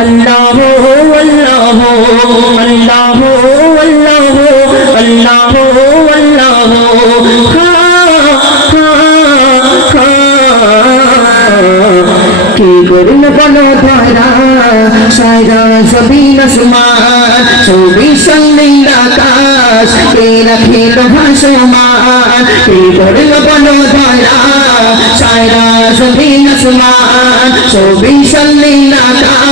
আল্লাহ আল্লাহ আল্লাহ আল্লাহ হা হা কি করল বলো ধরা সারা জমিন আসমান, চব্বিশ নীল আকাশ, কে রাখিল ভাসমান কি করল বলো ধরা সারা জমিন আসমান, চব্বিশ নীল আকাশ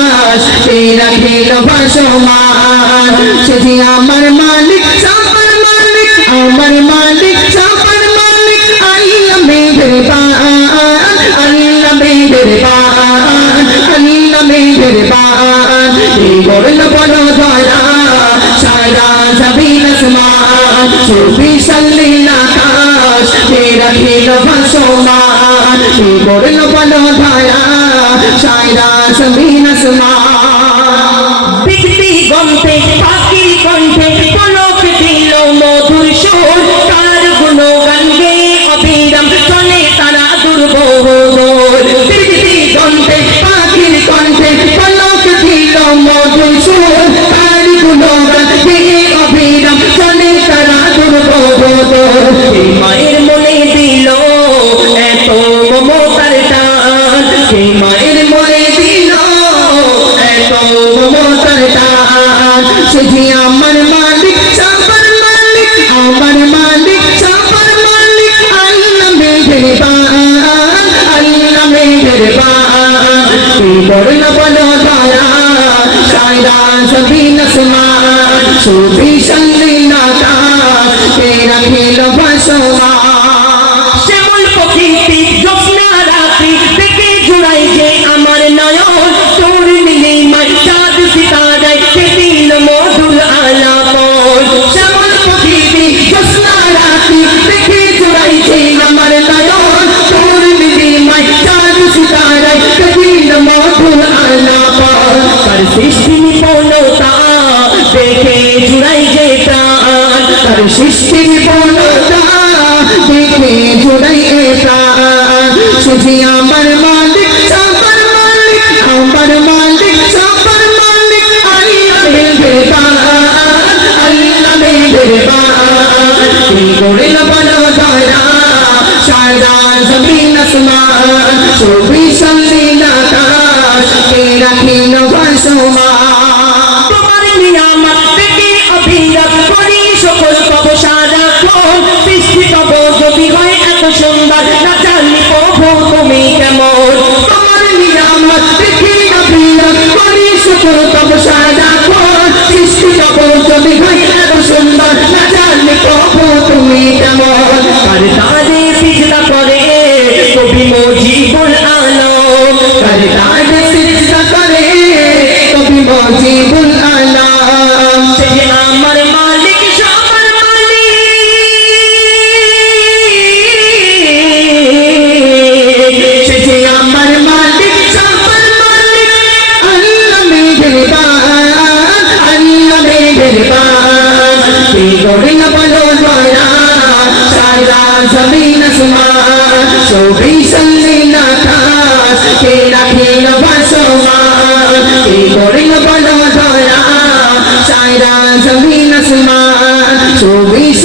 মেঘের বান গড়ল বলো ধরা সারা জমিন আসমান চব্বিশ আকাশ তেরা খেল ভাসমান, এই গড়ল ধরা সারা জমিন যে আমার মালিক, চাপার মালিক, আমার মালিক, চাপার মালিক, আল্লাহ মেঘের বান, আল্লাহ মেঘের বান। তুই বড় বলো ধারা, সাইরা জমিন আসমান সুবি সঙ্গীন আকাশ তেরা খেল ভাসমান। প্রাণ তার সৃষ্টি নিপুণতা দেখে জোড়াই প্রাণ। শুধু সকল তপসায় দেখো সৃষ্টি পাব জমি হয় এত সুন্দর ভাসো বিসল্লিনা খাস কে রাখিল ভাসো মান কে করিল বল দয়া সাইরা জমিন আসমান চব্বিশ